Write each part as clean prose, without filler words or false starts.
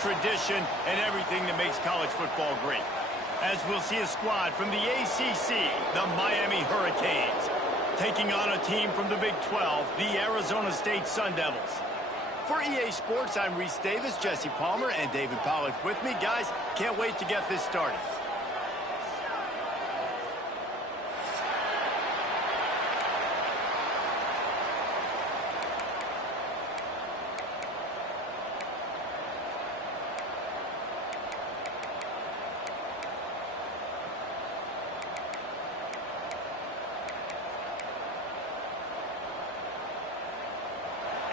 tradition, and everything that makes college football great. As we'll see a squad from the ACC, the Miami Hurricanes, taking on a team from the Big 12, the Arizona State Sun Devils. For EA Sports, I'm Reese Davis, Jesse Palmer, and David Pollack with me. Guys, can't wait to get this started.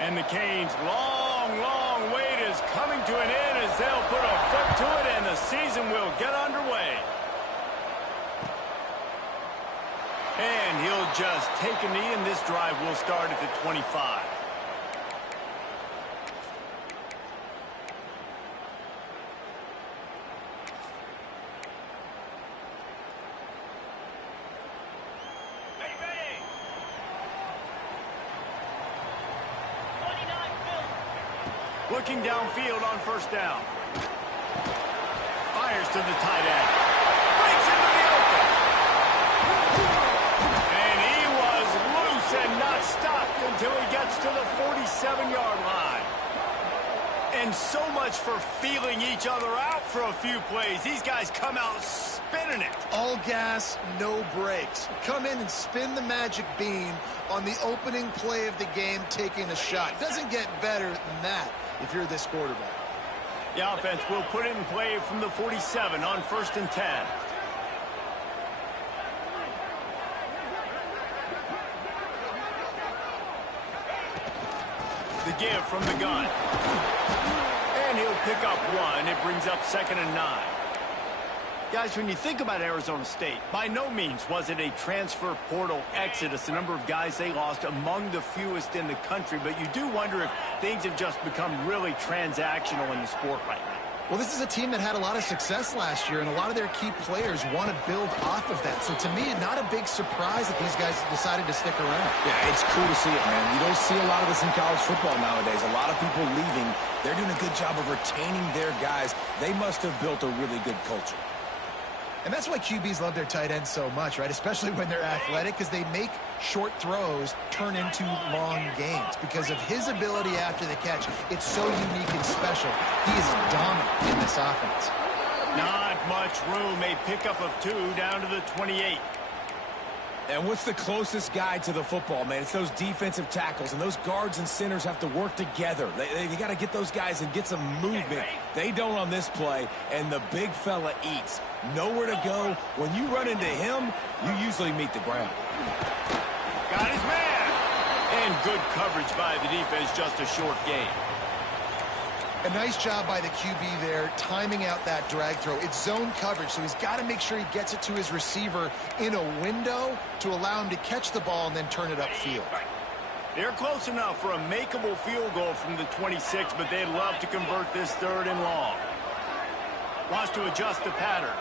And the Canes' long wait is coming to an end as they'll put a foot to it and the season will get underway. And he'll just take a knee, and this drive will start at the 25. Looking downfield on first down. Fires to the tight end. Breaks into the open. And he was loose and not stopped until he gets to the 47-yard line. And so much for feeling each other out for a few plays. These guys come out spinning it. All gas, no brakes. Come in and spin the magic bean on the opening play of the game, taking a shot. Doesn't get better than that if you're this quarterback. The offense will put it in play from the 47 on 1st and 10. The give from the gun. And he'll pick up one. It brings up 2nd and 9. Guys, when you think about Arizona State, by no means was it a transfer portal exodus. The number of guys they lost among the fewest in the country, but you do wonder if things have just become really transactional in the sport right now. Well, this is a team that had a lot of success last year, and a lot of their key players want to build off of that. So to me, not a big surprise that these guys decided to stick around. Yeah, it's cool to see it, man. You don't see a lot of this in college football nowadays. A lot of people leaving. They're doing a good job of retaining their guys. They must have built a really good culture. And that's why QBs love their tight ends so much, right? Especially when they're athletic, because they make short throws turn into long gains. Because of his ability after the catch, it's so unique and special. He is dominant in this offense. Not much room. A pickup of 2 down to the 28. And what's the closest guy to the football, man? It's those defensive tackles, and those guards and centers have to work together. They got to get those guys and get some movement. They don't on this play, and the big fella eats. Nowhere to go. When you run into him, you usually meet the ground. Got his man. And good coverage by the defense, just a short gain. A nice job by the QB there, timing out that drag throw. It's zone coverage, so he's got to make sure he gets it to his receiver in a window to allow him to catch the ball and then turn it upfield. They're close enough for a makeable field goal from the 26, but they'd love to convert this 3rd and long. Wants to adjust the pattern.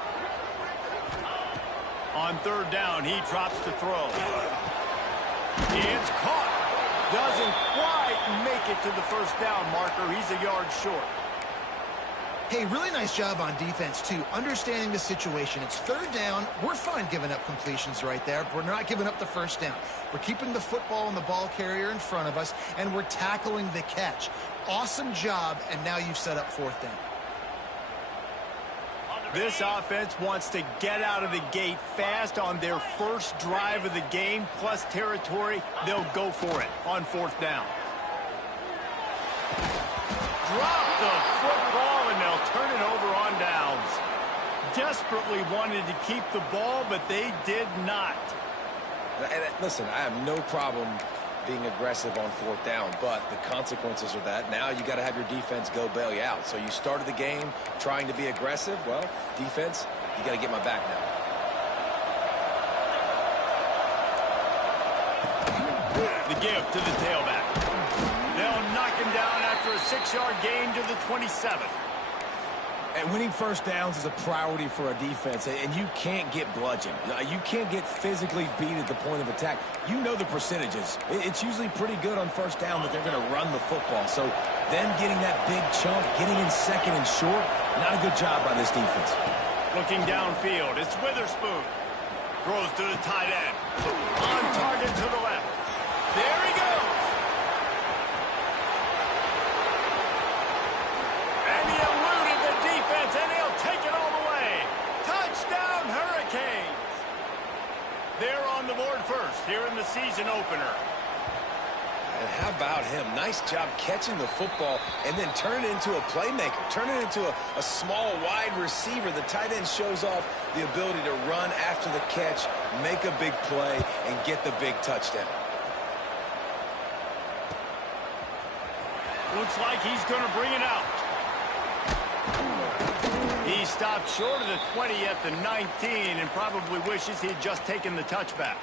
On 3rd down, he drops to throw. It's caught. Doesn't quite make it to the 1st down marker. He's a yard short. Hey, really nice job on defense, too. Understanding the situation. It's 3rd down. We're fine giving up completions right there. We're not giving up the 1st down. We're keeping the football and the ball carrier in front of us, and we're tackling the catch. Awesome job, and now you've set up 4th down. This offense wants to get out of the gate fast on their first drive of the game, plus territory. They'll go for it on 4th down. Drop the football, and they'll turn it over on downs. Desperately wanted to keep the ball, but they did not. And listen, I have no problem being aggressive on 4th down, but the consequences are that now you got to have your defense go bail you out. So you started the game trying to be aggressive. Well, defense, you got to get my back now. The give to the tailback. They'll knock him down after a 6-yard gain to the 27. And winning 1st downs is a priority for a defense, and you can't get bludgeoned. You can't get physically beat at the point of attack. You know the percentages. It's usually pretty good on 1st down that they're going to run the football. So Them getting that big chunk, getting in second and short, not a good job by this defense. Looking downfield, it's Witherspoon. Throws to the tight end. On target to the left. There he goes. And he eluded the defense, and he'll take it all the way. Touchdown, Hurricanes. They're on the board first here in the season opener. And how about him? Nice job catching the football and then turn it into a playmaker. Turn it into a small, wide receiver. The tight end shows off the ability to run after the catch, make a big play, and get the big touchdown. Looks like he's going to bring it out. He stopped short of the 20 at the 19 and probably wishes he'd just taken the touchback.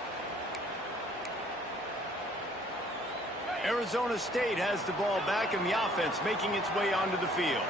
Arizona State has the ball back and the offense making its way onto the field.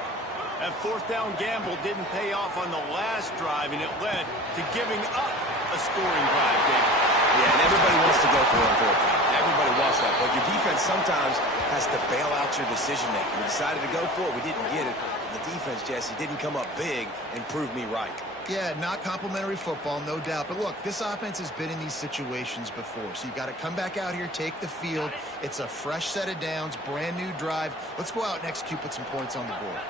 That fourth down gamble didn't pay off on the last drive, and it led to giving up a scoring drive, David. Yeah, and everybody wants to go for it on fourth down. Everybody wants that. But your defense sometimes has to bail out your decision-making. We decided to go for it. We didn't get it. The defense, Jesse, didn't come up big and prove me right. Yeah, not complimentary football, no doubt. But look, this offense has been in these situations before. So you got to come back out here, take the field. It's a fresh set of downs, brand new drive. Let's go out and execute, put some points on the board.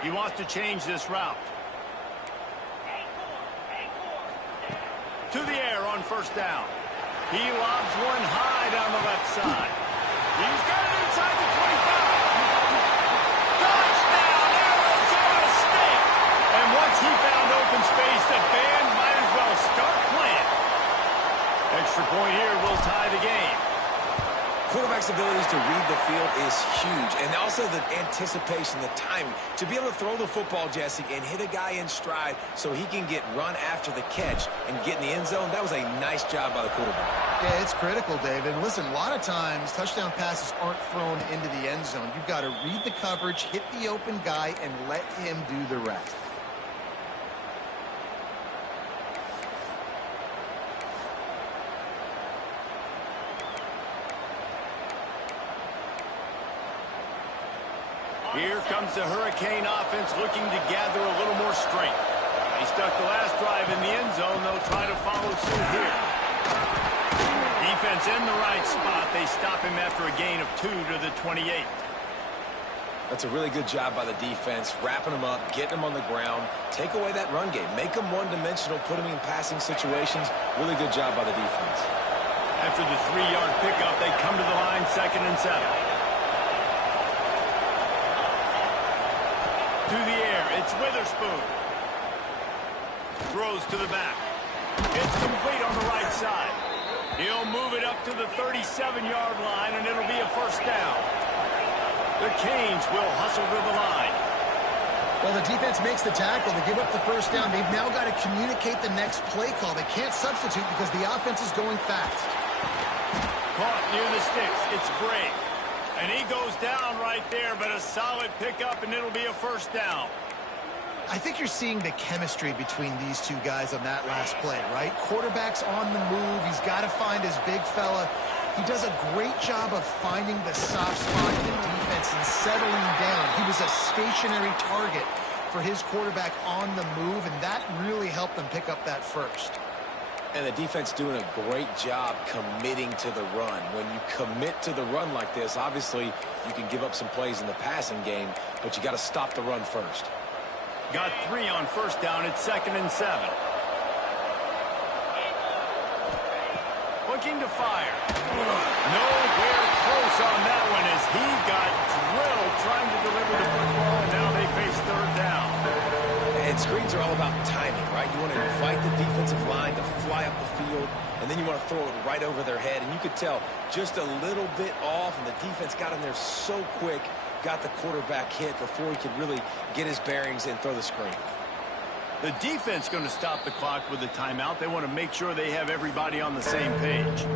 He wants to change this route. To the air on first down. He lobs one high down the left side. He's got it inside the 25. Touchdown, Arizona State! And once he found open space, the band might as well start playing. Extra point here will tie the game. Quarterback's abilities to read the field is huge, and also the anticipation, the timing. To be able to throw the football, Jesse, and hit a guy in stride so he can get run after the catch and get in the end zone, that was a nice job by the quarterback. Yeah, it's critical, David. And listen, a lot of times touchdown passes aren't thrown into the end zone. You've got to read the coverage, hit the open guy, and let him do the rest. Here comes the Hurricane offense looking to gather a little more strength. They stuck the last drive in the end zone. They'll try to follow suit here. Defense in the right spot. They stop him after a gain of 2 to the 28. That's a really good job by the defense, wrapping them up, getting them on the ground, take away that run game, make them one-dimensional, put them in passing situations. Really good job by the defense. After the 3-yard pickup, they come to the line, 2nd and 7. To the air, it's Witherspoon. Throws to the back. It's complete on the right side. He'll move it up to the 37-yard line, and it'll be a first down. The Canes will hustle to the line. Well, the defense makes the tackle. They give up the first down. They've now got to communicate the next play call. They can't substitute because the offense is going fast. Caught near the sticks. It's Bray. And he goes down right there, but a solid pickup, and it'll be a first down. I think you're seeing the chemistry between these two guys on that last play, right? Quarterback's on the move. He's got to find his big fella. He does a great job of finding the soft spot in the defense and settling down. He was a stationary target for his quarterback on the move, and that really helped them pick up that first. And the defense doing a great job committing to the run. When you commit to the run like this, obviously you can give up some plays in the passing game, but you got to stop the run first. Got 3 on first down. It's 2nd and 7. Looking to fire. Nowhere close on that one as he got drilled trying to deliver the football, and now they face 3rd down. And screens are all about timing, right? You want to invite the defensive line to fly up the field, and then you want to throw it right over their head. And you could tell just a little bit off, and the defense got in there so quick, got the quarterback hit before he could really get his bearings and throw the screen. The defense going to stop the clock with a timeout. They want to make sure they have everybody on the same page.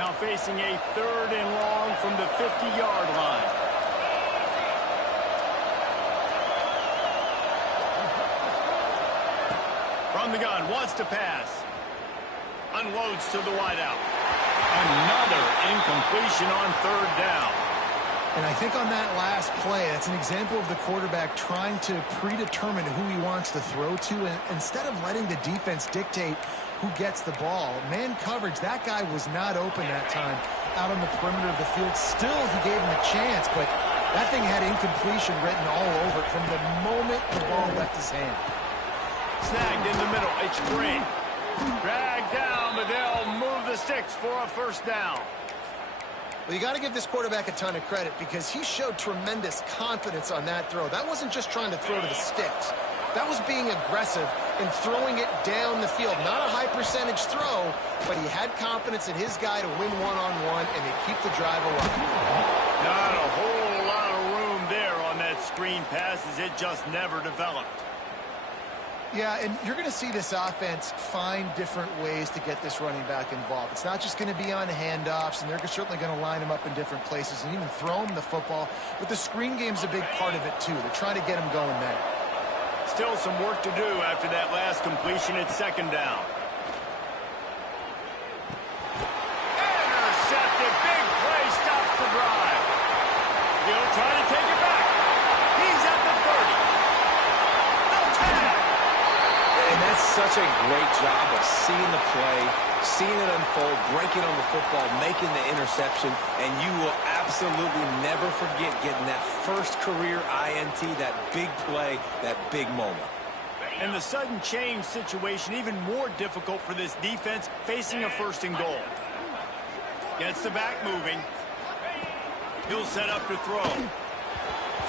Now facing a 3rd and long from the 50-yard line. From the gun, wants to pass. Unloads to the wideout. Another incompletion on 3rd down. And I think on that last play, that's an example of the quarterback trying to predetermine who he wants to throw to, and instead of letting the defense dictate who gets the ball. Man coverage, that guy was not open that time out on the perimeter of the field. Still, he gave him a chance, but that thing had incompletion written all over it from the moment the ball left his hand. Snagged in the middle. It's Green. Dragged down, but they'll move the sticks for a 1st down. Well, you got to give this quarterback a ton of credit because he showed tremendous confidence on that throw. That wasn't just trying to throw to the sticks. That was being aggressive and throwing it down the field. Not a high percentage throw, but he had confidence in his guy to win one-on-one and to keep the drive alive. Not a whole lot of room there on that screen pass as it just never developed. Yeah, and you're going to see this offense find different ways to get this running back involved. It's not just going to be on handoffs, and they're certainly going to line him up in different places and even throw him the football. But the screen game's a big part of it, too. They're trying to get him going there. Still some work to do after that last completion at 2nd down. Intercepted. Big play stops the drive. He'll try to take it back. He's at the 30. And that's such a great job of seeing the play, seeing it unfold, breaking on the football, making the interception, and you will absolutely never forget getting that first career INT, that big play, that big moment. And the sudden change situation even more difficult for this defense facing a 1st and goal. Gets the back moving. He'll set up to throw.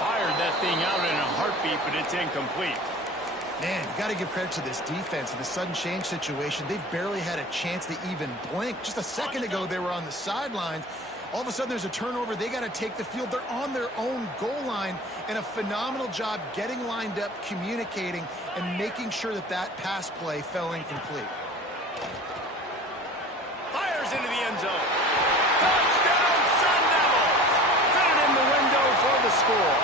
Fired that thing out in a heartbeat, but it's incomplete. Man, you got to give credit to this defense in the sudden change situation. They've barely had a chance to even blink. Just a second ago, they were on the sidelines. All of a sudden, there's a turnover. They got to take the field. They're on their own goal line, and a phenomenal job getting lined up, communicating, and making sure that that pass play fell incomplete. Fires into the end zone. Touchdown, Sun Devils! Fitted in the window for the score.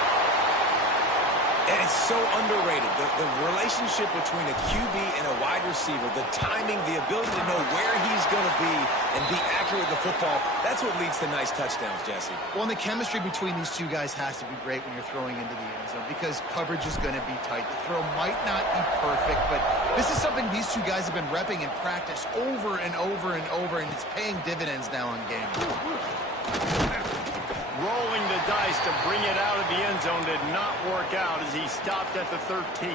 And it's so underrated. The relationship between a QB and a wide receiver, the timing, the ability to know where he's going to be and be accurate with the football, that's what leads to nice touchdowns, Jesse. Well, and the chemistry between these two guys has to be great when you're throwing into the end zone because coverage is going to be tight. The throw might not be perfect, but this is something these two guys have been repping in practice over and over and over, and it's paying dividends now in games. Rolling the dice to bring it out of the end zone did not work out as he stopped at the 13.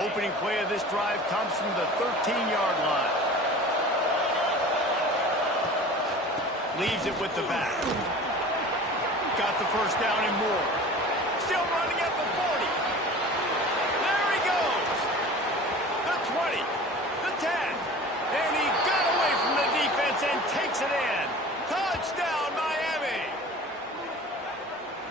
Opening play of this drive comes from the 13-yard line. Leaves it with the back. Got the 1st down and more. Still running at the 40. There he goes. The 20. The 10. And he got away from the defense and takes it in. Touchdown, Miami.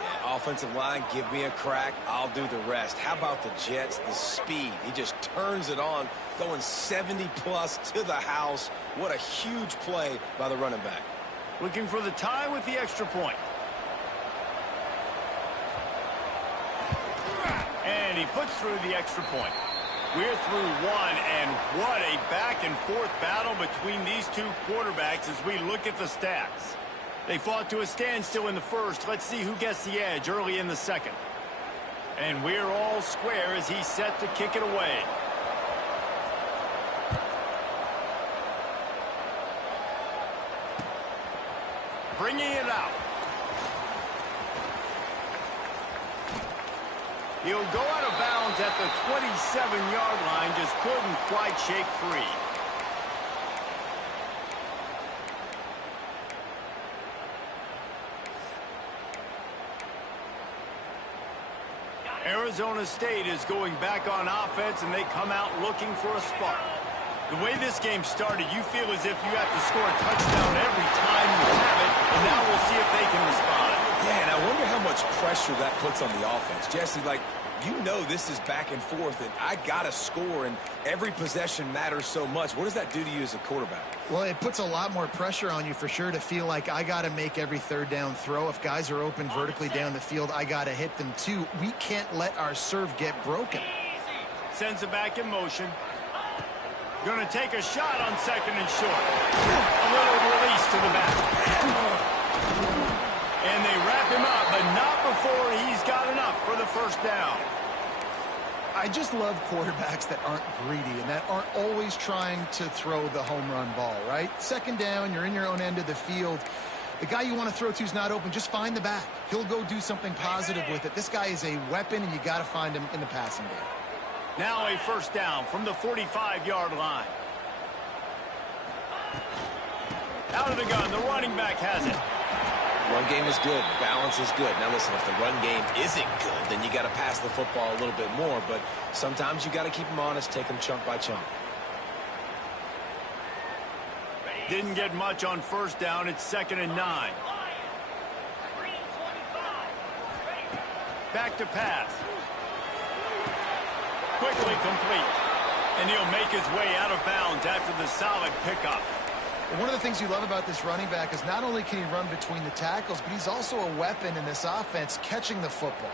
Yeah, offensive line, give me a crack. I'll do the rest. How about the Jets? The speed. He just turns it on, going 70-plus to the house. What a huge play by the running back. Looking for the tie with the extra point. And he puts through the extra point. We're through one, and what a back-and-forth battle between these two quarterbacks as we look at the stats. They fought to a standstill in the first. Let's see who gets the edge early in the second. And we're all square as he's set to kick it away. Bringing it out. He'll go out of bounds at the 27-yard line, just couldn't quite shake free. Arizona State is going back on offense, and they come out looking for a spark. The way this game started, you feel as if you have to score a touchdown every time you have it, and now we'll see if they can respond. Yeah, and I wonder how much pressure that puts on the offense. Jesse, like, you know this is back and forth, and I got to score, and every possession matters so much. What does that do to you as a quarterback? Well, it puts a lot more pressure on you for sure to feel like I got to make every third down throw. If guys are open vertically down the field, I got to hit them too. We can't let our serve get broken. Sends it back in motion. Going to take a shot on second and short. A little release to the back. And they wrap him up, but not before he's got enough for the first down. I just love quarterbacks that aren't greedy and that aren't always trying to throw the home run ball, right? Second down, you're in your own end of the field. The guy you want to throw to is not open. Just find the back. He'll go do something positive with it. This guy is a weapon, and you got to find him in the passing game. Now a first down from the 45-yard line. Out of the gun, the running back has it. Run game is good. Balance is good. Now, listen, if the run game isn't good, then you got to pass the football a little bit more. But sometimes you got to keep them honest, take them chunk by chunk. Didn't get much on first down. It's 2nd and 9. Back to pass. Quickly complete. And he'll make his way out of bounds after the solid pickup. One of the things you love about this running back is not only can he run between the tackles, but he's also a weapon in this offense catching the football.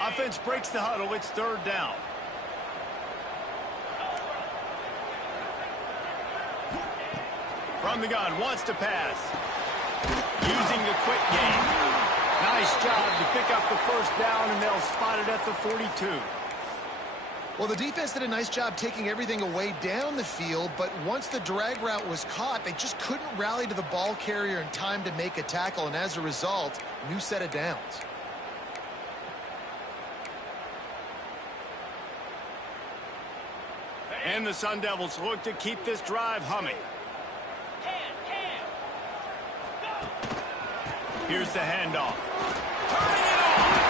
Offense breaks the huddle. It's 3rd down. From the gun, wants to pass. Using the quick game. Nice job to pick up the first down, and they'll spot it at the 42. Well, the defense did a nice job taking everything away down the field, but once the drag route was caught, they just couldn't rally to the ball carrier in time to make a tackle, and as a result, new set of downs. And the Sun Devils look to keep this drive humming. Here's the handoff. Turning it on!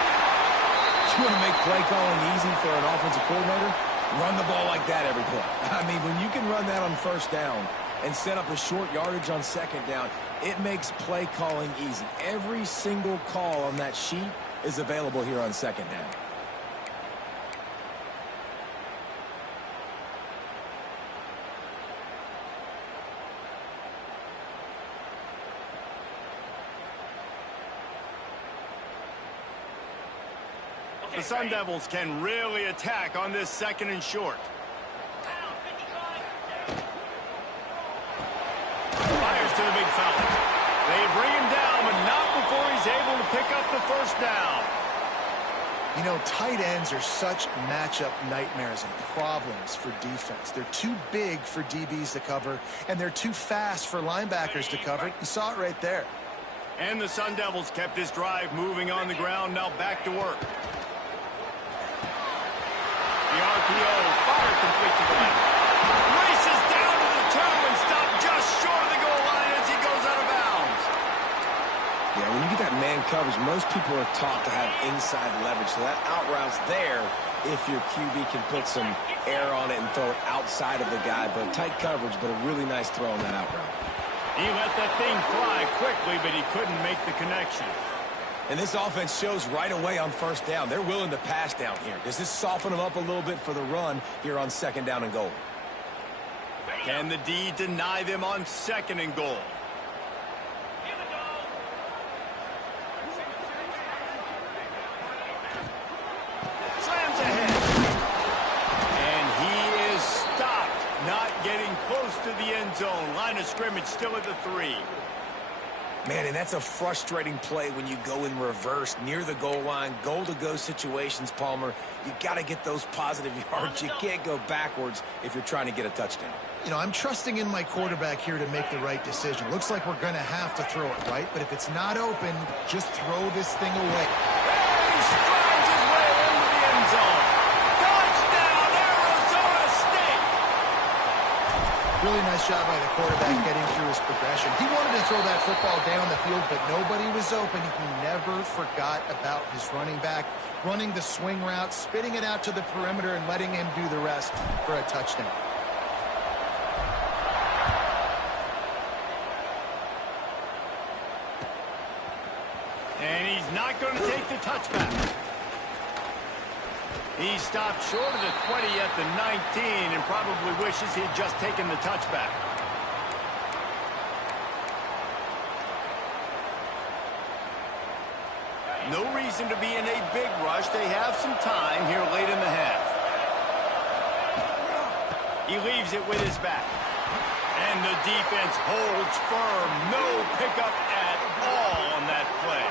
You want to make play calling easy for an offensive coordinator? Run the ball like that every play. I mean, when you can run that on first down and set up a short yardage on second down, it makes play calling easy. Every single call on that sheet is available here on second down. The Sun Devils can really attack on this 2nd and short. Fires to the big fella. They bring him down, but not before he's able to pick up the first down. You know, tight ends are such matchup nightmares and problems for defense. They're too big for DBs to cover, and they're too fast for linebackers to cover. You saw it right there. And the Sun Devils kept this drive moving on the ground. Now back to work. The RPO, fire complete to the left. Races down to the 2 and stopped just short of the goal line as he goes out of bounds. Yeah, when you get that man coverage, most people are taught to have inside leverage. So that out route's there if your QB can put some air on it and throw it outside of the guy. But tight coverage, but a really nice throw on that out route. He let that thing fly quickly, but he couldn't make the connection. And this offense shows right away on first down. They're willing to pass down here. Does this soften them up a little bit for the run here on 2nd down and goal? Can the D deny them on 2nd and goal? Slams ahead. And he is stopped, not getting close to the end zone. Line of scrimmage still at the 3. Man, and that's a frustrating play when you go in reverse near the goal line, goal-to-go situations, Palmer. You got to get those positive yards. You can't go backwards if you're trying to get a touchdown. You know, I'm trusting in my quarterback here to make the right decision. Looks like we're going to have to throw it, right? But if it's not open, just throw this thing away. He strides his way into the end zone. Touchdown, Arizona State! Really nice job by the quarterback getting through his progression. He wanted to throw that football down the field, but nobody was open. He never forgot about his running back, running the swing route, spitting it out to the perimeter, and letting him do the rest for a touchdown. And he's not going to take the touchback. He stopped short of the 20 at the 19 and probably wishes he had just taken the touchback. No reason to be in a big rush. They have some time here late in the half. He leaves it with his back. And the defense holds firm. No pickup at all on that play.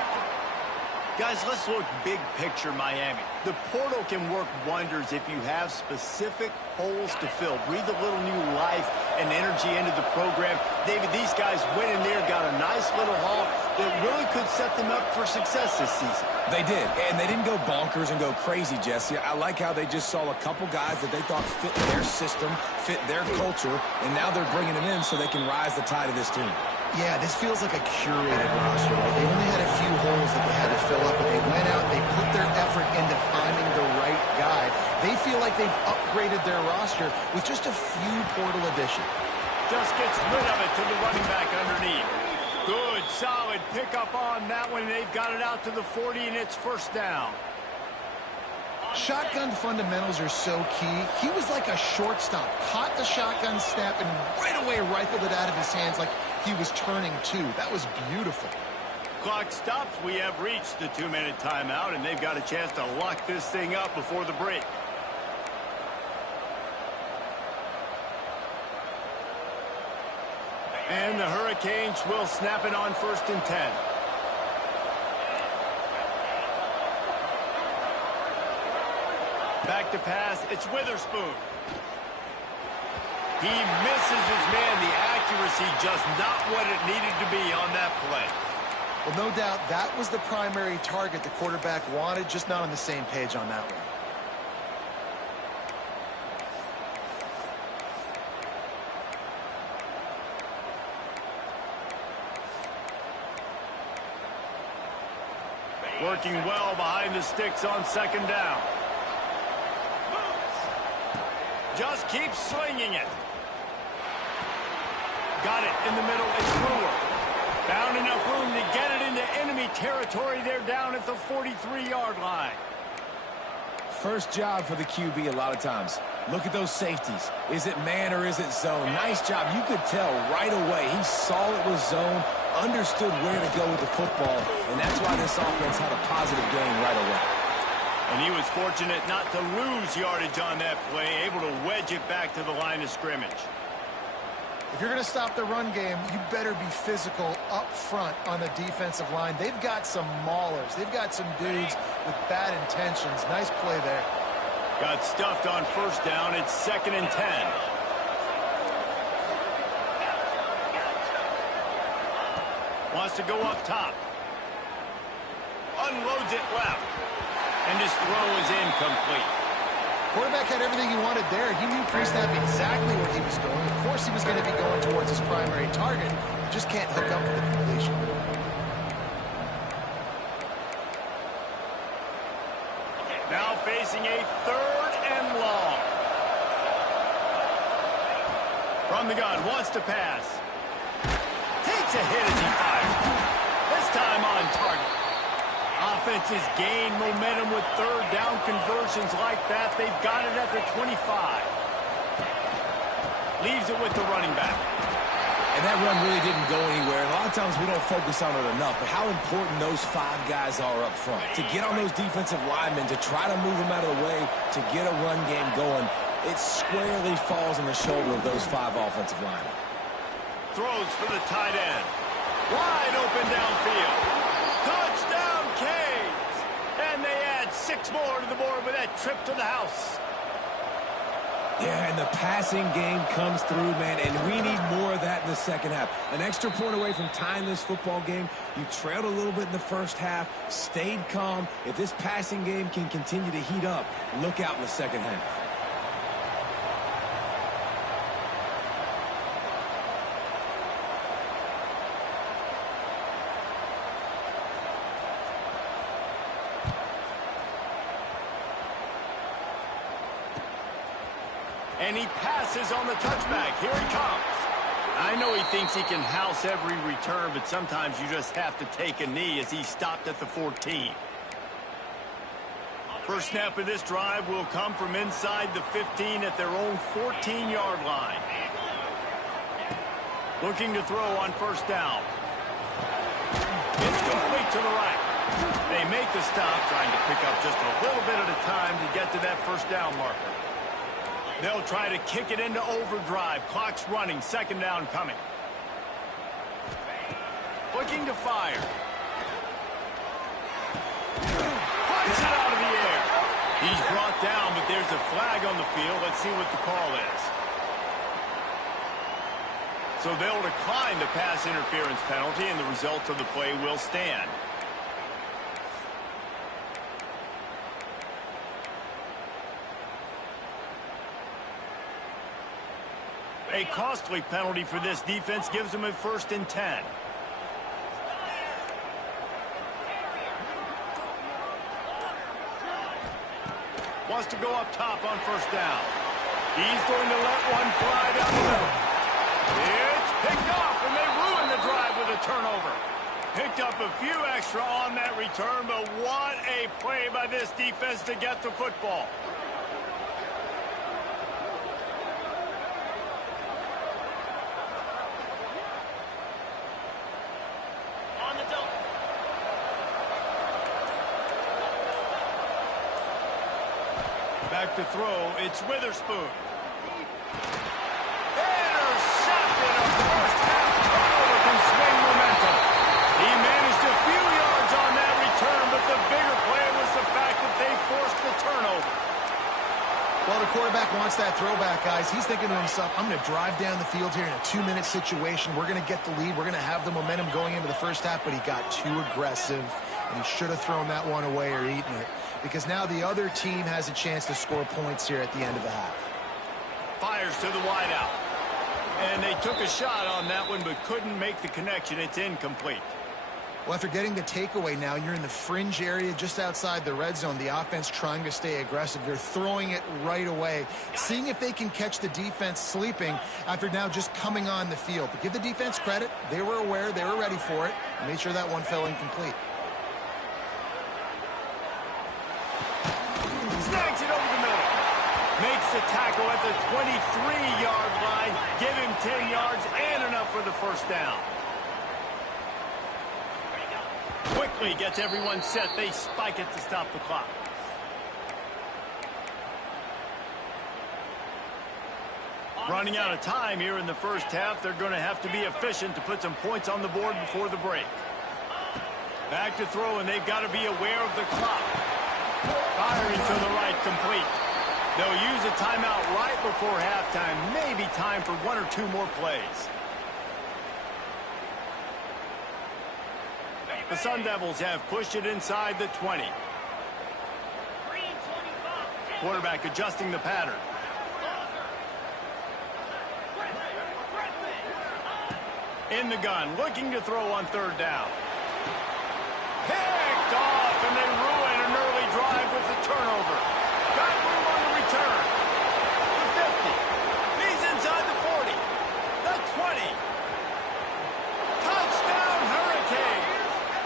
Guys, let's look big picture Miami. The portal can work wonders if you have specific holes to fill. Breathe a little new life and energy into the program. David, these guys went in there, got a nice little haul that really could set them up for success this season. They did, and they didn't go bonkers and go crazy, Jesse. I like how they just saw a couple guys that they thought fit their system, fit their culture, and now they're bringing them in so they can rise the tide of this team. Yeah, this feels like a curated roster, right? They only had a few holes that they had to fill up, but they went out, they put their effort into finding the right guy. They feel like they've upgraded their roster with just a few portal additions. Just gets rid of it to the running back underneath. Good, solid pickup on that one. They've got it out to the 40, and it's first down. Shotgun fundamentals are so key. He was like a shortstop, caught the shotgun snap, and right away rifled it out of his hands like he was turning two. That was beautiful. Clock stops. We have reached the 2-minute timeout, and they've got a chance to lock this thing up before the break. And the Hurricanes will snap it on 1st and 10. Back to pass. It's Witherspoon. He misses his man. The accuracy just not what it needed to be on that play. Well, no doubt that was the primary target the quarterback wanted, just not on the same page on that one. Working well behind the sticks on 2nd down. Just keep slinging it. Got it in the middle. It's Brewer. Found enough room to get it into enemy territory. They're down at the 43-yard line. First job for the QB a lot of times. Look at those safeties. Is it man or is it zone? Nice job. You could tell right away. He saw it was zone, understood where to go with the football, and that's why this offense had a positive gain right away. And he was fortunate not to lose yardage on that play, able to wedge it back to the line of scrimmage. If you're going to stop the run game, you better be physical up front on the defensive line. They've got some maulers. They've got some dudes with bad intentions. Nice play there. Got stuffed on 1st down. It's 2nd and 10. Wants to go up top. Unloads it left. And his throw is incomplete. Quarterback had everything he wanted there. He knew pre-snap exactly where he was going. Of course he was going to be going towards his primary target. Just can't hook up with the completion. Now facing a 3rd and long. From the gun, wants to pass. Takes a hit as he fires. This time on target. Offenses gain momentum with 3rd down conversions like that. They've got it at the 25. Leaves it with the running back. And that run really didn't go anywhere. A lot of times we don't focus on it enough, but how important those 5 guys are up front. To get on those defensive linemen, to try to move them out of the way, to get a run game going, it squarely falls on the shoulder of those 5 offensive linemen. Throws for the tight end. Wide open downfield. Touchdown, Canes! And they add 6 more to the board with that trip to the house. Yeah, and the passing game comes through, man, and we need more of that in the second half. An extra point away from tying this football game. You trailed a little bit in the first half, stayed calm. If this passing game can continue to heat up, look out in the second half. And he passes on the touchback. Here he comes. I know he thinks he can house every return, but sometimes you just have to take a knee as he stopped at the 14. First snap of this drive will come from inside the 15 at their own 14-yard line. Looking to throw on first down. It's complete to the right. They make the stop, trying to pick up just a little bit at a time to get to that first down marker. They'll try to kick it into overdrive. Clock's running. Second down coming. Looking to fire. Flies it out of the air. He's brought down, but there's a flag on the field. Let's see what the call is. So they'll decline the pass interference penalty, and the result of the play will stand. A costly penalty for this defense gives them a 1st and 10. Wants to go up top on first down. He's going to let one fly down the middle. It's picked off, and they ruin the drive with a turnover. Picked up a few extra on that return, but what a play by this defense to get the football. Back to throw, it's Witherspoon. Intercepted. A first half turnover can swing momentum. He managed a few yards on that return, but the bigger play was the fact that they forced the turnover. Well, the quarterback wants that throwback, guys. He's thinking to himself, I'm going to drive down the field here in a 2-minute situation. We're going to get the lead. We're going to have the momentum going into the first half, but he got too aggressive, and he should have thrown that one away or eaten it, because now the other team has a chance to score points here at the end of the half. Fires to the wideout. And they took a shot on that one, but couldn't make the connection. It's incomplete. Well, after getting the takeaway now, you're in the fringe area just outside the red zone. The offense trying to stay aggressive. They're throwing it right away, seeing if they can catch the defense sleeping after now just coming on the field. But give the defense credit. They were aware. They were ready for it. And made sure that one fell incomplete. Snags it over the middle. Makes the tackle at the 23-yard line. Give him 10 yards and enough for the first down. Quickly gets everyone set. They spike it to stop the clock. Running out of time here in the first half. They're going to have to be efficient to put some points on the board before the break. Back to throw, and they've got to be aware of the clock. Firing to the right, complete. They'll use a timeout right before halftime. Maybe time for 1 or 2 more plays. The Sun Devils have pushed it inside the 20. Quarterback adjusting the pattern. In the gun, looking to throw on third down. Picked off, and they ruin an early drive with the turnover. Got room on the return. The 50. He's inside the 40. The 20. Touchdown, Hurricanes.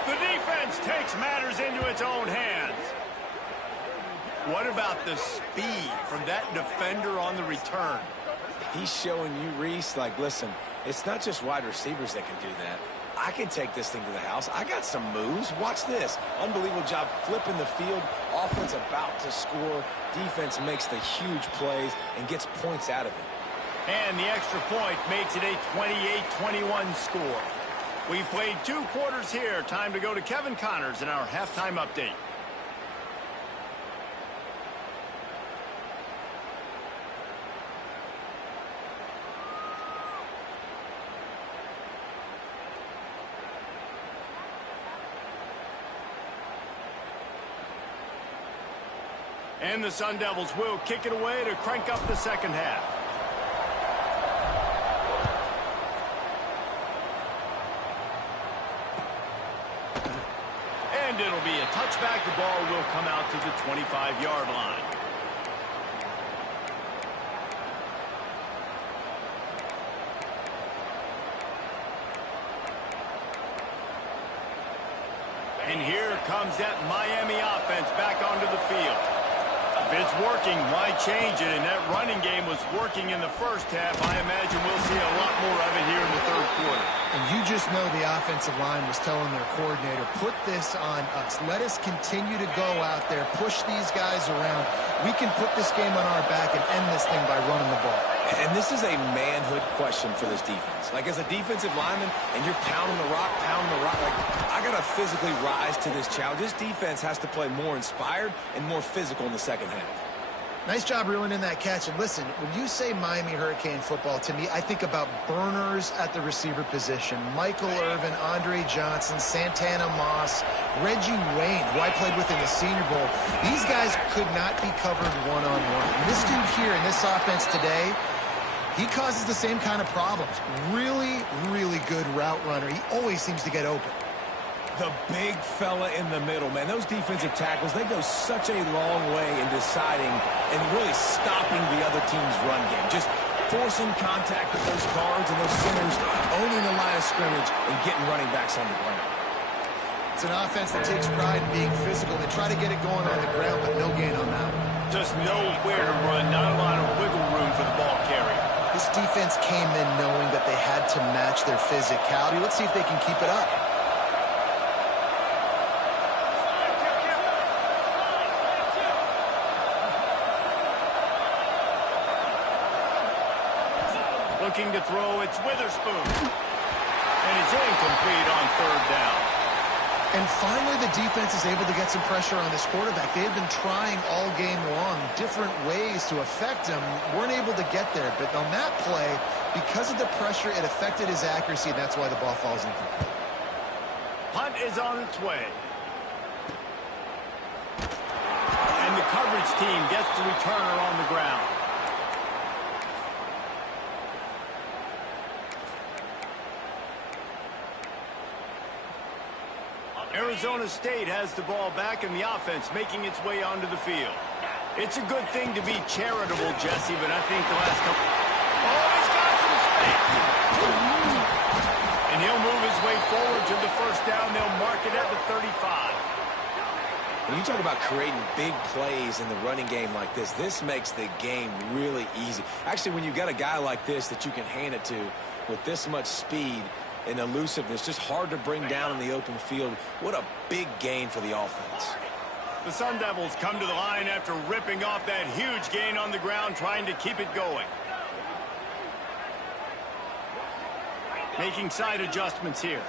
The defense takes matters into its own hands. What about the speed from that defender on the return? He's showing you, Reese, like, listen, it's not just wide receivers that can do that. I can take this thing to the house. I got some moves. Watch this. Unbelievable job flipping the field. Offense about to score. Defense makes the huge plays and gets points out of it. And the extra point makes it a 28-21 score. We've played 2 quarters here. Time to go to Kevin Connors in our halftime update. And the Sun Devils will kick it away to crank up the second half. And it'll be a touchback. The ball will come out to the 25-yard line. And here comes that Miami offense back onto the field. If it's working, why change it? And that running game was working in the first half. I imagine we'll see a lot more of it here in the third quarter. And you just know the offensive line was telling their coordinator, put this on us. Let us continue to go out there, push these guys around. We can put this game on our back and end this thing by running the ball. And this is a manhood question for this defense. Like, as a defensive lineman, and you're pounding the rock, like, I got to physically rise to this challenge. This defense has to play more inspired and more physical in the second half. Nice job reeling in that catch. And listen, when you say Miami Hurricane football, to me, I think about burners at the receiver position. Michael Irvin, Andre Johnson, Santana Moss, Reggie Wayne, who I played with in the Senior Bowl. These guys could not be covered one-on-one. This dude here in this offense today, he causes the same kind of problems. Really, really good route runner. He always seems to get open. The big fella in the middle, man. Those defensive tackles, they go such a long way in deciding and really stopping the other team's run game. Just forcing contact with those guards and those centers, owning the line of scrimmage, and getting running backs on the ground. It's an offense that takes pride in being physical. They try to get it going on the ground, but no gain on that one. Just nowhere to run, not a lot of wiggle room for the ball carrier. This defense came in knowing that they had to match their physicality. Let's see if they can keep it up. Looking to throw, it's Witherspoon. And it's incomplete on third down. And finally, the defense is able to get some pressure on this quarterback. They have been trying all game long different ways to affect him. Weren't able to get there. But on that play, because of the pressure, it affected his accuracy, and that's why the ball falls incomplete. Punt is on its way. And the coverage team gets the returner on the ground. Arizona State has the ball back and the offense making its way onto the field. It's a good thing to be charitable, Jesse, but I think the last couple... Oh, he's got some space! And he'll move his way forward to the first down. They'll mark it at the 35. When you talk about creating big plays in the running game like this makes the game really easy. Actually, when you've got a guy like this that you can hand it to with this much speed and elusiveness, just hard to bring down in the open field. What a big gain for the offense. The Sun Devils come to the line after ripping off that huge gain on the ground, trying to keep it going. Making side adjustments here.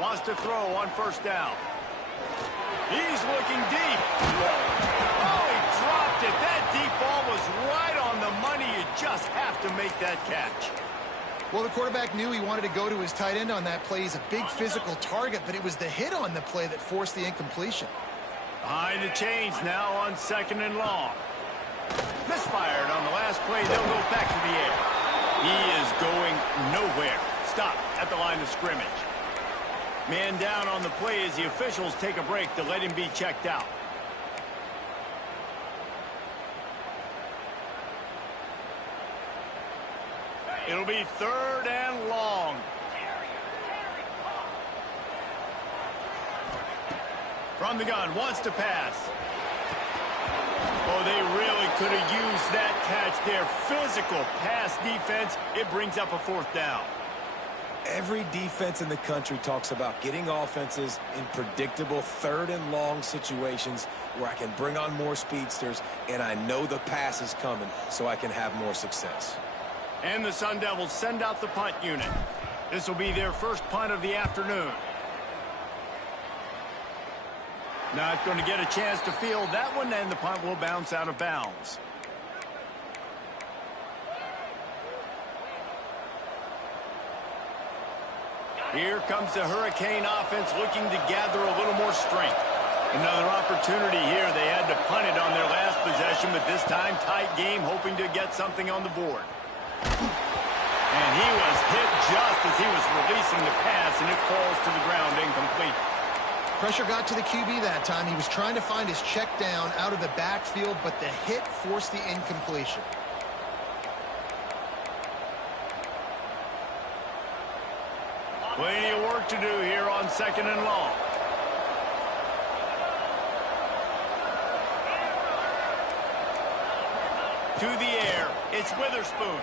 Wants to throw on first down. He's looking deep. Oh, he dropped it. That deep ball was right on the money. You just have to make that catch. Well, the quarterback knew he wanted to go to his tight end on that play. He's a big physical target, but it was the hit on the play that forced the incompletion. Behind the chains now on second and long. Misfired on the last play. They'll go back to the air. He is going nowhere. Stop at the line of scrimmage. Man down on the play as the officials take a break to let him be checked out. It'll be third and long. From the gun, wants to pass. Oh, they really could have used that catch there. Physical pass defense. It brings up a fourth down. Every defense in the country talks about getting offenses in predictable third and long situations where I can bring on more speedsters and I know the pass is coming so I can have more success. And the Sun Devils send out the punt unit. This will be their first punt of the afternoon. Not going to get a chance to field that one, and the punt will bounce out of bounds. Here comes the Hurricane offense looking to gather a little more strength. Another opportunity here. They had to punt it on their last possession, but this time tight game, hoping to get something on the board. And he was hit just as he was releasing the pass, and it falls to the ground incomplete. Pressure got to the QB that time. He was trying to find his check down out of the backfield, but the hit forced the incompletion. Plenty of work to do here on 2nd and long. To the air, it's Witherspoon.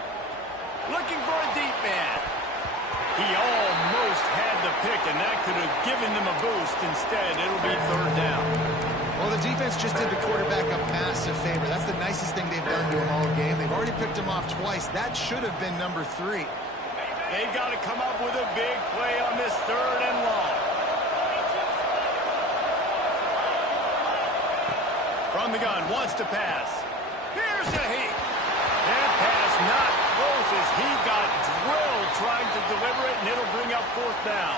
Looking for a deep man. He almost had the pick, and that could have given them a boost. Instead, it'll be 3rd down. Well, the defense just did the quarterback a massive favor. That's the nicest thing they've done to him all game. They've already picked him off twice. That should have been number 3. They've got to come up with a big play on this 3rd and long. From the gun, wants to pass. Here's a heat. That pass not close as he got drilled trying to deliver it, and it'll bring up 4th down.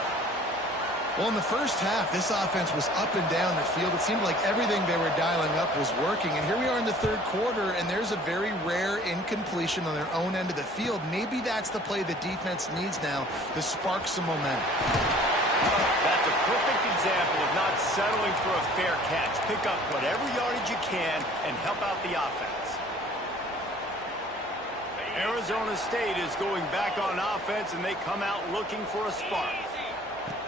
Well, in the first half, this offense was up and down the field. It seemed like everything they were dialing up was working. And here we are in the 3rd quarter, and there's a very rare incompletion on their own end of the field. Maybe that's the play the defense needs now to spark some momentum. That's a perfect example of not settling for a fair catch. Pick up whatever yardage you can and help out the offense. Arizona State is going back on offense, and they come out looking for a spark.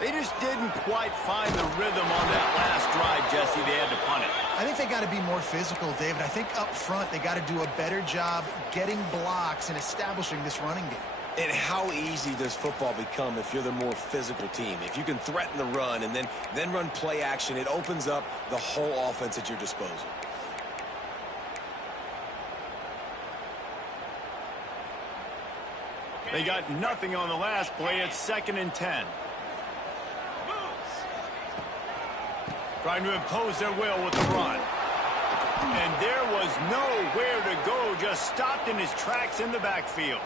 They just didn't quite find the rhythm on that last drive, Jesse. They had to punt it. I think they got to be more physical, David. I think up front they got to do a better job getting blocks and establishing this running game. And how easy does football become if you're the more physical team? If you can threaten the run and then run play action, it opens up the whole offense at your disposal. They got nothing on the last play. It's 2nd and 10. Trying to impose their will with the run. And there was nowhere to go. Just stopped in his tracks in the backfield.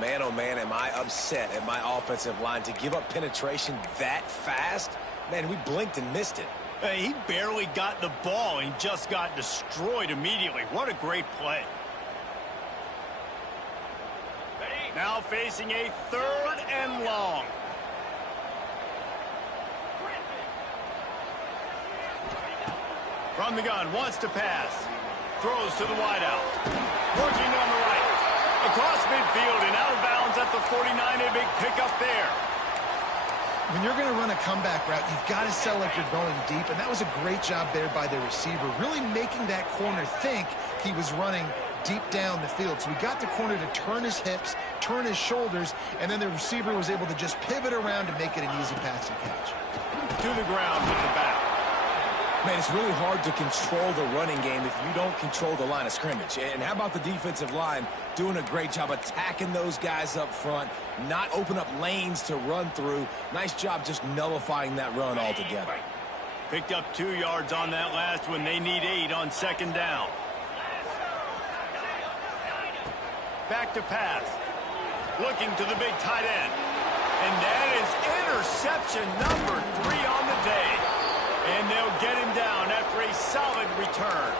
Man, oh man, am I upset at my offensive line to give up penetration that fast? Man, we blinked and missed it. He barely got the ball and just got destroyed immediately. What a great play. Now facing a 3rd and long. From the gun, wants to pass. Throws to the wideout. Working on the right. Across midfield and out of bounds at the 49. A big pickup there. When you're going to run a comeback route, you've got to sell like you're going deep, and that was a great job there by the receiver, really making that corner think he was running deep down the field. So we got the corner to turn his hips, turn his shoulders, and then the receiver was able to just pivot around to make it an easy pass and catch. To the ground with the back. Man, it's really hard to control the running game if you don't control the line of scrimmage. And how about the defensive line doing a great job attacking those guys up front, not open up lanes to run through. Nice job just nullifying that run altogether. Picked up 2 yards on that last one. They need 8 on 2nd down. Back to pass. Looking to the big tight end. And that is interception number 3 on the day. And they'll get him down after a solid return.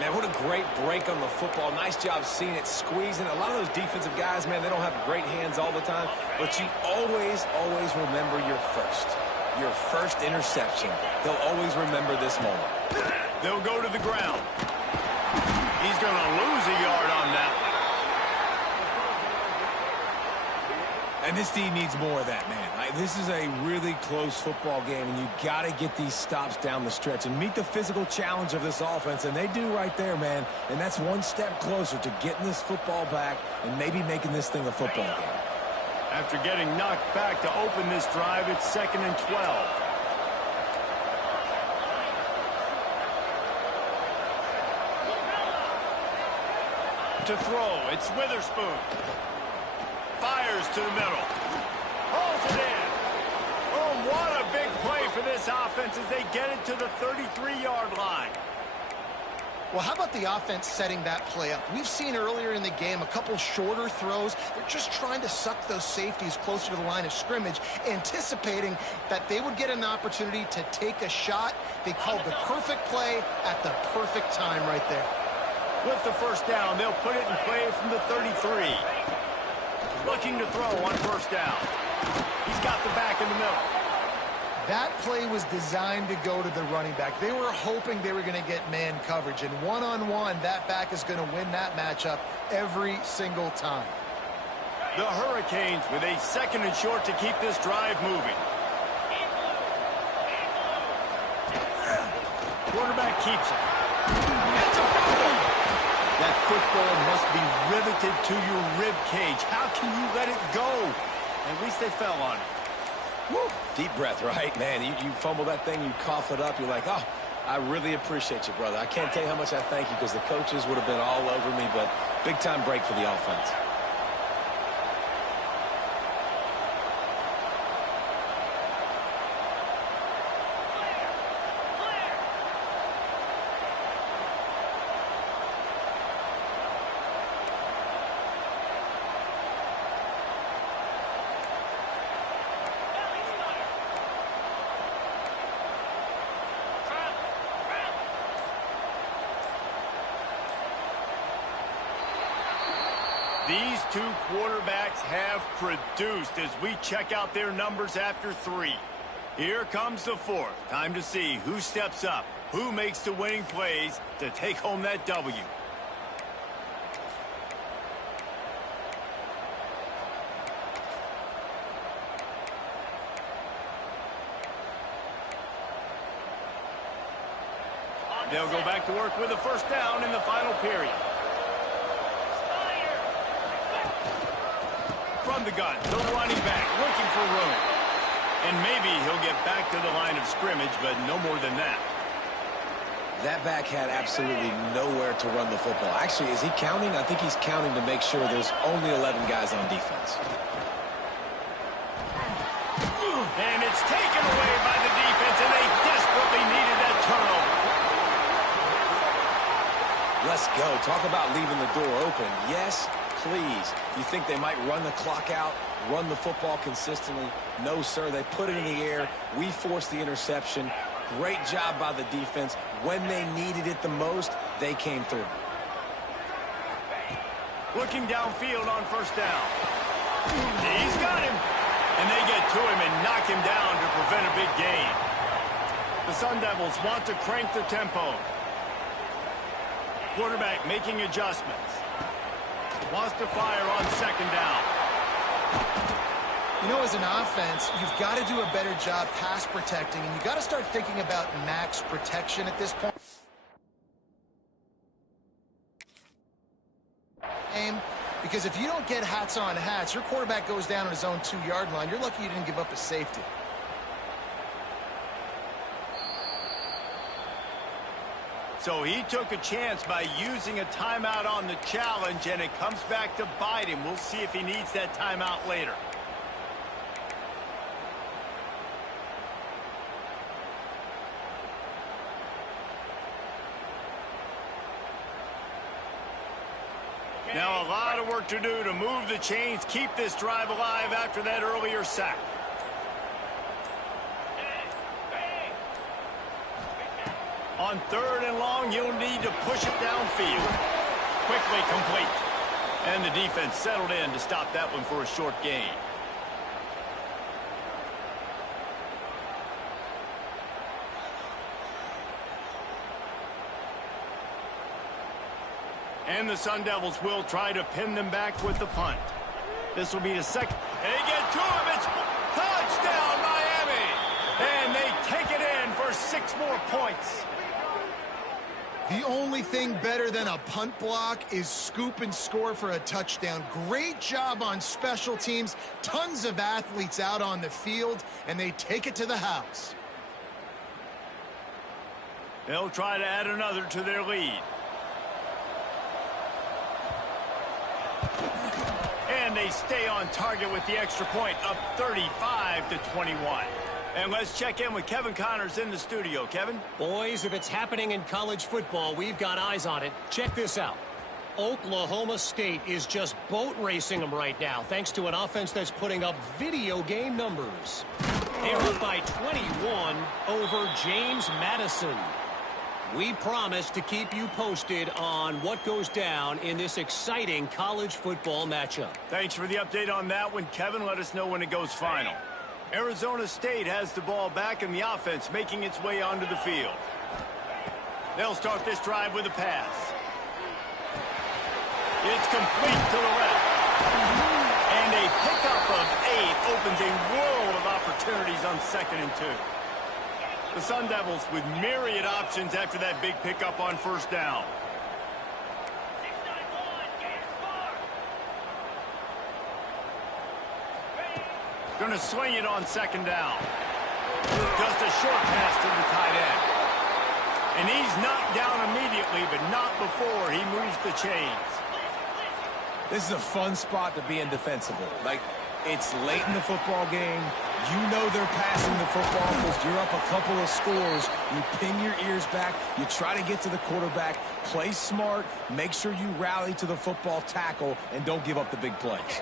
Man, what a great break on the football. Nice job seeing it, squeezing. A lot of those defensive guys, man, they don't have great hands all the time. But you always, always remember your first interception. They'll always remember this moment. They'll go to the ground. He's going to lose a yard on that one. And this team needs more of that, man. This is a really close football game, and you got to get these stops down the stretch and meet the physical challenge of this offense, and they do right there, man. And that's one step closer to getting this football back and maybe making this thing a football game. After getting knocked back to open this drive, it's 2nd and 12. To throw, it's Witherspoon. Fires to the middle. Holds it in. Oh, what a big play for this offense as they get it to the 33-yard line. Well, how about the offense setting that play up? We've seen earlier in the game a couple shorter throws. They're just trying to suck those safeties closer to the line of scrimmage, anticipating that they would get an opportunity to take a shot. They called the perfect play at the perfect time right there. With the first down, they'll put it in play from the 33. Looking to throw on first down. He's got the back in the middle. That play was designed to go to the running back. They were hoping they were going to get man coverage, and one-on-one, that back is going to win that matchup every single time. The Hurricanes with a 2nd and short to keep this drive moving. Quarterback keeps it. It's a fumble. That football must be riveted to your rib cage. How can you let it go? At least they fell on it. Woo. Deep breath, right, man? You fumble that thing, you cough it up, you're like, oh, I really appreciate you, brother. I can't tell you how much I thank you because the coaches would have been all over me, but big-time break for the offense. These two quarterbacks have produced as we check out their numbers after 3. Here comes the 4th. Time to see who steps up, who makes the winning plays to take home that W. They'll go back to work with a 1st down in the final period. From the gun, the running back looking for room. And maybe he'll get back to the line of scrimmage, but no more than that. That back had absolutely nowhere to run the football. Actually, is he counting? I think he's counting to make sure there's only 11 guys on defense. And it's taken away by the defense, and they desperately needed that turnover. Let's go. Talk about leaving the door open. Yes, please. You think they might run the clock out, run the football consistently? No, sir. They put it in the air. We forced the interception. Great job by the defense. When they needed it the most, they came through. Looking downfield on 1st down. He's got him. And they get to him and knock him down to prevent a big gain. The Sun Devils want to crank the tempo. Quarterback making adjustments. Wants to fire on 2nd down. You know, as an offense, you've got to do a better job pass protecting, and you've got to start thinking about max protection at this point. Because if you don't get hats on hats, your quarterback goes down on his own 2-yard line. You're lucky you didn't give up a safety. So he took a chance by using a timeout on the challenge, and it comes back to bite him. We'll see if he needs that timeout later. Now a lot of work to do to move the chains, keep this drive alive after that earlier sack. On 3rd and long, you'll need to push it downfield. Quickly complete. And the defense settled in to stop that one for a short gain. And the Sun Devils will try to pin them back with the punt. This will be the 2nd. They get to him. It's touchdown, Miami. And they take it in for 6 more points. The only thing better than a punt block is scoop and score for a touchdown. Great job on special teams. Tons of athletes out on the field, and they take it to the house. They'll try to add another to their lead. And they stay on target with the extra point, up 35-21. And let's check in with Kevin Connors in the studio. Kevin? Boys, if it's happening in college football, we've got eyes on it. Check this out. Oklahoma State is just boat racing them right now, thanks to an offense that's putting up video game numbers. They're up by 21 over James Madison. We promise to keep you posted on what goes down in this exciting college football matchup. Thanks for the update on that one, Kevin. Let us know when it goes final. Arizona State has the ball back in the offense, making its way onto the field. They'll start this drive with a pass. It's complete to the left. And a pickup of 8 opens a world of opportunities on 2nd and 2. The Sun Devils with myriad options after that big pickup on 1st down. Going to swing it on 2nd down. Just a short pass to the tight end. And he's knocked down immediately, but not before he moves the chains. This is a fun spot to be in defensively. Like, it's late in the football game. You know they're passing the football because you're up a couple of scores. You pin your ears back. You try to get to the quarterback. Play smart. Make sure you rally to the football tackle and don't give up the big plays.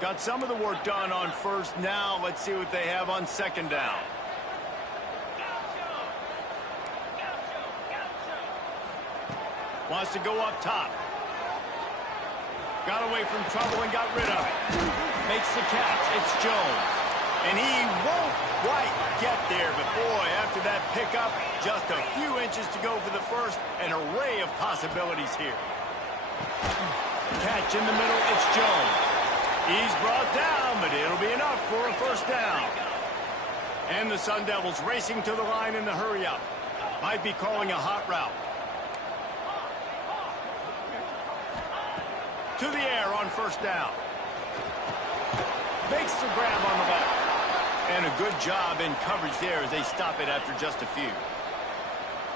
Got some of the work done on 1st. Now let's see what they have on 2nd down. Wants to go up top. Got away from trouble and got rid of it. Makes the catch. It's Jones. And he won't quite get there. But boy, after that pickup, just a few inches to go for the 1st. An array of possibilities here. Catch in the middle. It's Jones. He's brought down, but it'll be enough for a 1st down. And the Sun Devils racing to the line in the hurry-up. Might be calling a hot route. To the air on 1st down. Makes the grab on the left. And a good job in coverage there as they stop it after just a few.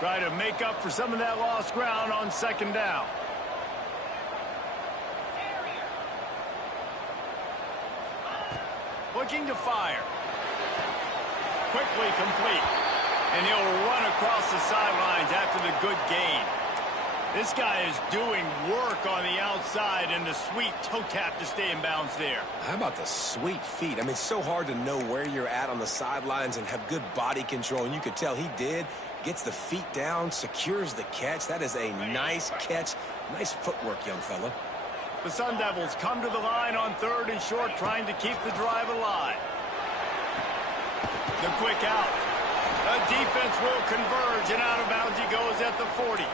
Try to make up for some of that lost ground on 2nd down. Looking to fire. Quickly complete. And he'll run across the sidelines after the good gain. This guy is doing work on the outside and the sweet toe tap to stay in bounds there. How about the sweet feet? I mean, it's so hard to know where you're at on the sidelines and have good body control. And you could tell he did. Gets the feet down, secures the catch. That is a nice catch. Nice footwork, young fella. The Sun Devils come to the line on 3rd and short, trying to keep the drive alive. The quick out. The defense will converge, and out of bounds he goes at the 40.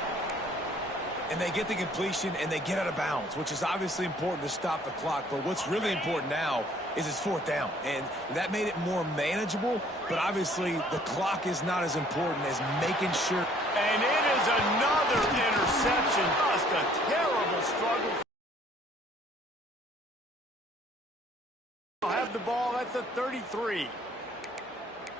And they get the completion, and they get out of bounds, which is obviously important to stop the clock. But what's really important now is it's 4th down. And that made it more manageable, but obviously the clock is not as important as making sure. And it is another interception. Just a terrible struggle. Have the ball at the 33.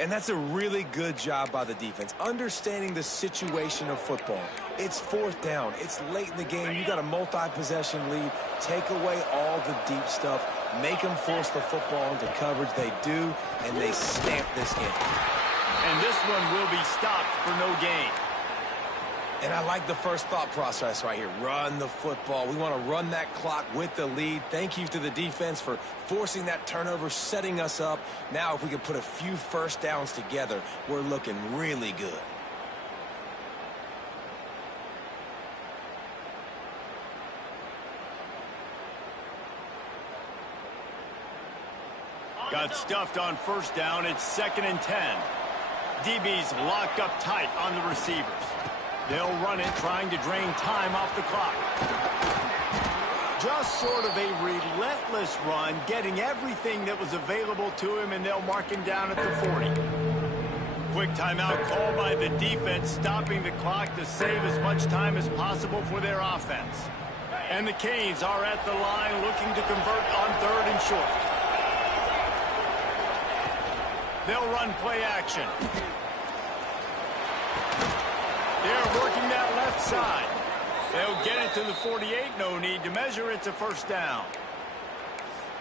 And that's a really good job by the defense, understanding the situation of football. It's 4th down. It's late in the game. You got a multi-possession lead. Take away all the deep stuff. Make them force the football into coverage. They do, and they stamp this game. And this one will be stopped for no gain. And I like the first thought process right here. Run the football. We want to run that clock with the lead. Thank you to the defense for forcing that turnover, setting us up. Now, if we can put a few 1st downs together, we're looking really good. Got stuffed on 1st down. It's 2nd and 10. DB's locked up tight on the receivers. They'll run it, trying to drain time off the clock. Just sort of a relentless run, getting everything that was available to him, and they'll mark him down at the 40. Quick timeout call by the defense, stopping the clock to save as much time as possible for their offense. And the Canes are at the line looking to convert on 3rd and short. They'll run play action. They're working that left side. They'll get it to the 48. No need to measure. It's a 1st down.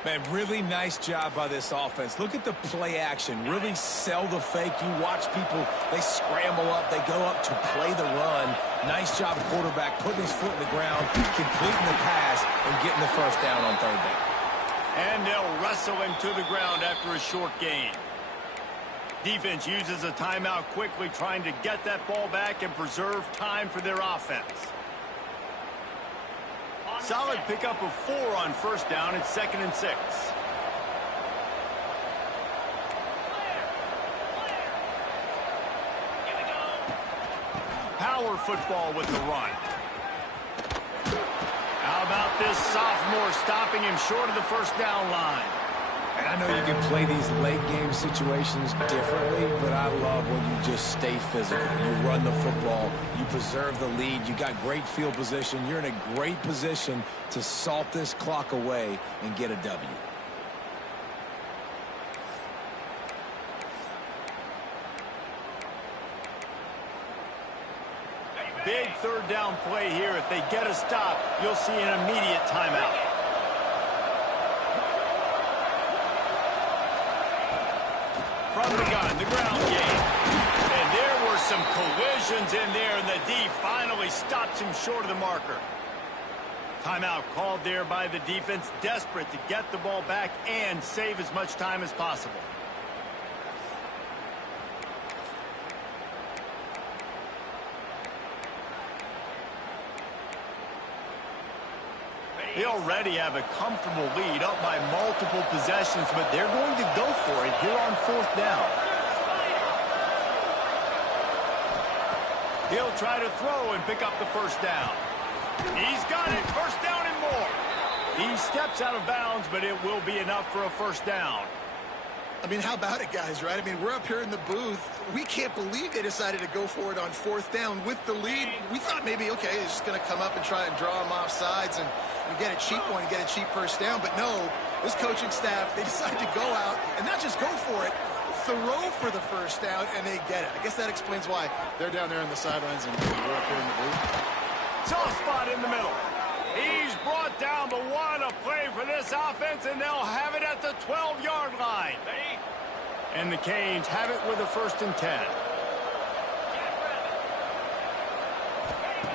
Man, really nice job by this offense. Look at the play action. Really sell the fake. You watch people, they scramble up. They go up to play the run. Nice job, quarterback, putting his foot in the ground, completing the pass, and getting the 1st down on 3rd down. And they'll wrestle him to the ground after a short gain. Defense uses a timeout quickly, trying to get that ball back and preserve time for their offense. Solid pickup of 4 on 1st down. It's 2nd and 6. Power football with the run. Out of about this sophomore stopping him short of the first down line? And I know you can play these late game situations differently, but I love when you just stay physical. You run the football, you preserve the lead, you got great field position, you're in a great position to salt this clock away and get a W. Big third down play here. If they get a stop, you'll see an immediate timeout. From the gun, the ground game. And there were some collisions in there, and the D finally stops him short of the marker. Timeout called there by the defense, desperate to get the ball back and save as much time as possible. They already have a comfortable lead up by multiple possessions, but they're going to go for it here on fourth down. He'll try to throw and pick up the first down. He's got it. First down and more. He steps out of bounds, but it will be enough for a first down. I mean, how about it, guys, right? I mean, we're up here in the booth. We can't believe they decided to go for it on fourth down with the lead. We thought maybe, okay, he's just going to come up and try and draw him off sides and get a cheap one, get a cheap first down. But no, this coaching staff, they decided to go out and not just go for it, throw for the first down, and they get it. I guess that explains why they're down there on the sidelines and we're up here in the booth. Soft spot in the middle. He's brought down, but what a play for this offense, and they'll have it at the 12-yard line. And the Canes have it with a 1st and 10.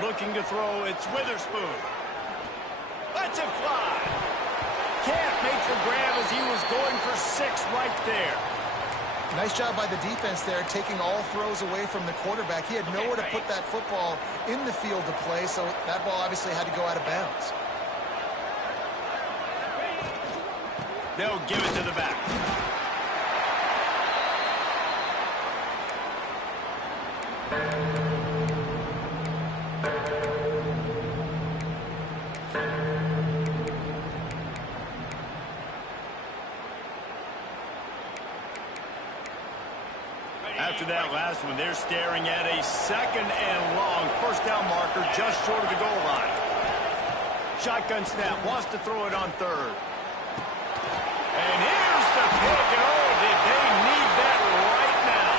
Looking to throw, it's Witherspoon. Lets it fly. Can't make the grab as he was going for 6 right there. Nice job by the defense there, taking all throws away from the quarterback. He had nowhere to put that football in the field to play, so that ball obviously had to go out of bounds. They'll give it to the back. After that last one, they're staring at a 2nd and long. First down marker just short of the goal line. Shotgun snap, wants to throw it on 3rd. And here's the pick, and oh, did they need that right now.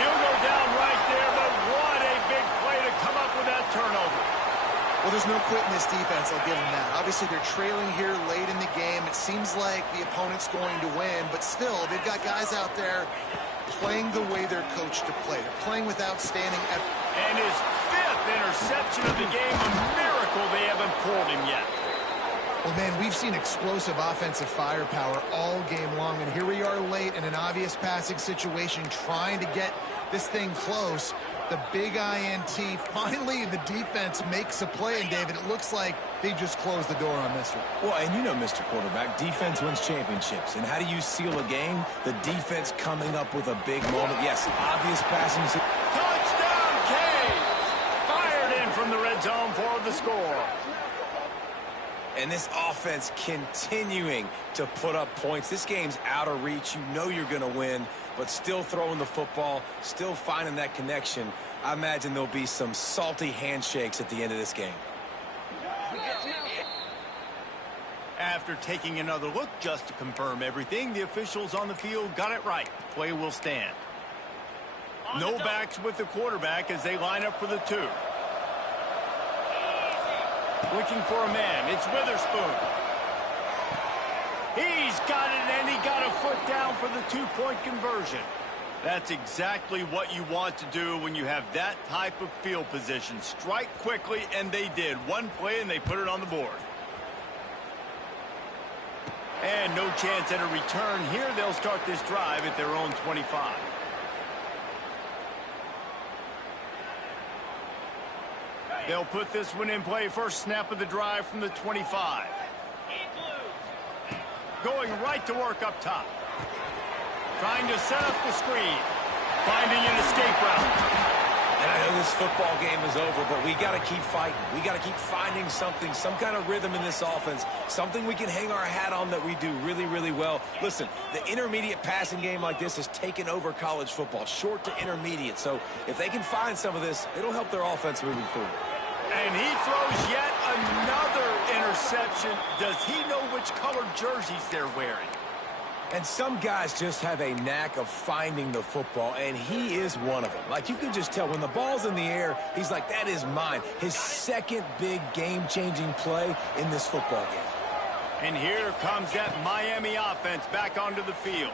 He'll go down right there, but what a big play to come up with that turnover. Well, there's no quit in this defense, I'll give them that. Obviously, they're trailing here late in the game. It seems like the opponent's going to win, but still, they've got guys out there playing the way they're coached to play. They're playing with outstanding effort. And his 5th interception of the game, a miracle they haven't pulled him yet. Well, man, we've seen explosive offensive firepower all game long, and here we are late in an obvious passing situation trying to get this thing close. The big INT, finally the defense makes a play, and David, it looks like they just closed the door on this one. Well, and you know, Mr. Quarterback, defense wins championships. And how do you seal a game? The defense coming up with a big moment. Yes, obvious passing. Touchdown, Canes! Fired in from the red zone for the score. And this offense continuing to put up points. This game's out of reach. You know you're going to win, but still throwing the football, still finding that connection. I imagine there'll be some salty handshakes at the end of this game. After taking another look just to confirm everything, the officials on the field got it right. Play will stand. No backs with the quarterback as they line up for the 2. Looking for a man. It's Witherspoon. He's got it, and he got a foot down for the 2-point conversion. That's exactly what you want to do when you have that type of field position. Strike quickly, and they did. One play, and they put it on the board. And no chance at a return here. They'll start this drive at their own 25. They'll put this one in play. First snap of the drive from the 25. Going right to work up top. Trying to set up the screen. Finding an escape route. And I know this football game is over, but we got to keep fighting. We got to keep finding something, some kind of rhythm in this offense, something we can hang our hat on that we do really, really well. Listen, the intermediate passing game like this has taken over college football, short to intermediate. So if they can find some of this, it'll help their offense moving forward. And he throws yet another interception. Does he know which colored jerseys they're wearing? And some guys just have a knack of finding the football, and he is one of them. Like, you can just tell when the ball's in the air, he's like, that is mine. His second big game-changing play in this football game. And here comes that Miami offense back onto the field.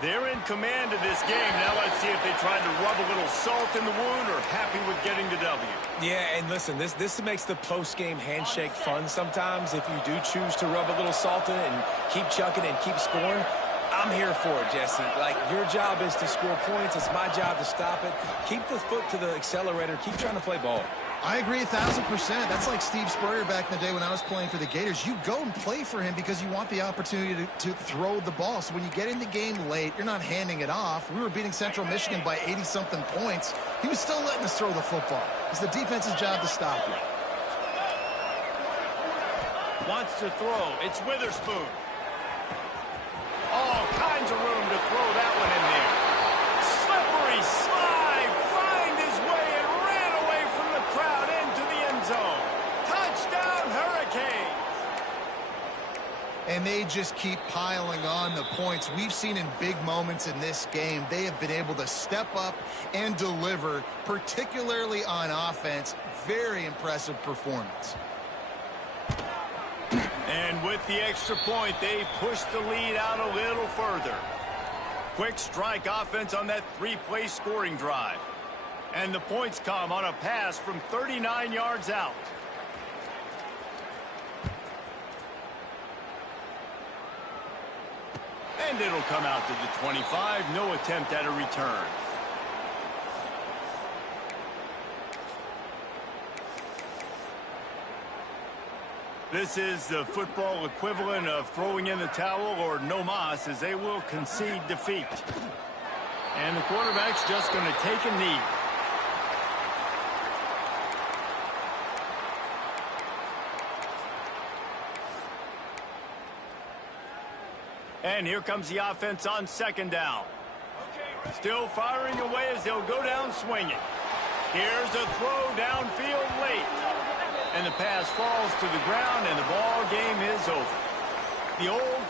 They're in command of this game. Now let's see if they try to rub a little salt in the wound or happy with getting the W. Yeah, and listen, this makes the post-game handshake fun sometimes. If you do choose to rub a little salt in it and keep chucking and keep scoring, I'm here for it, Jesse. Like, your job is to score points. It's my job to stop it. Keep the foot to the accelerator. Keep trying to play ball. I agree 1,000%. That's like Steve Spurrier back in the day when I was playing for the Gators. You go and play for him because you want the opportunity to throw the ball. So when you get in the game late, you're not handing it off. We were beating Central Michigan by 80-something points. He was still letting us throw the football. It's the defense's job to stop it. Wants to throw. It's Witherspoon. All kinds of room to throw that one in there. Slippery slide. Find his way and ran away from the crowd into the end zone. Touchdown, Hurricanes. And they just keep piling on the points. We've seen in big moments in this game, they have been able to step up and deliver, particularly on offense. Very impressive performance. And with the extra point, they push the lead out a little further. Quick strike offense on that three-play scoring drive. And the points come on a pass from 39 yards out. And it'll come out to the 25. No attempt at a return. This is the football equivalent of throwing in the towel or no mas, as they will concede defeat. And the quarterback's just going to take a knee. And here comes the offense on second down. Still firing away as they'll go down swinging. Here's a throw downfield late. And the pass falls to the ground, and the ball game is over. The old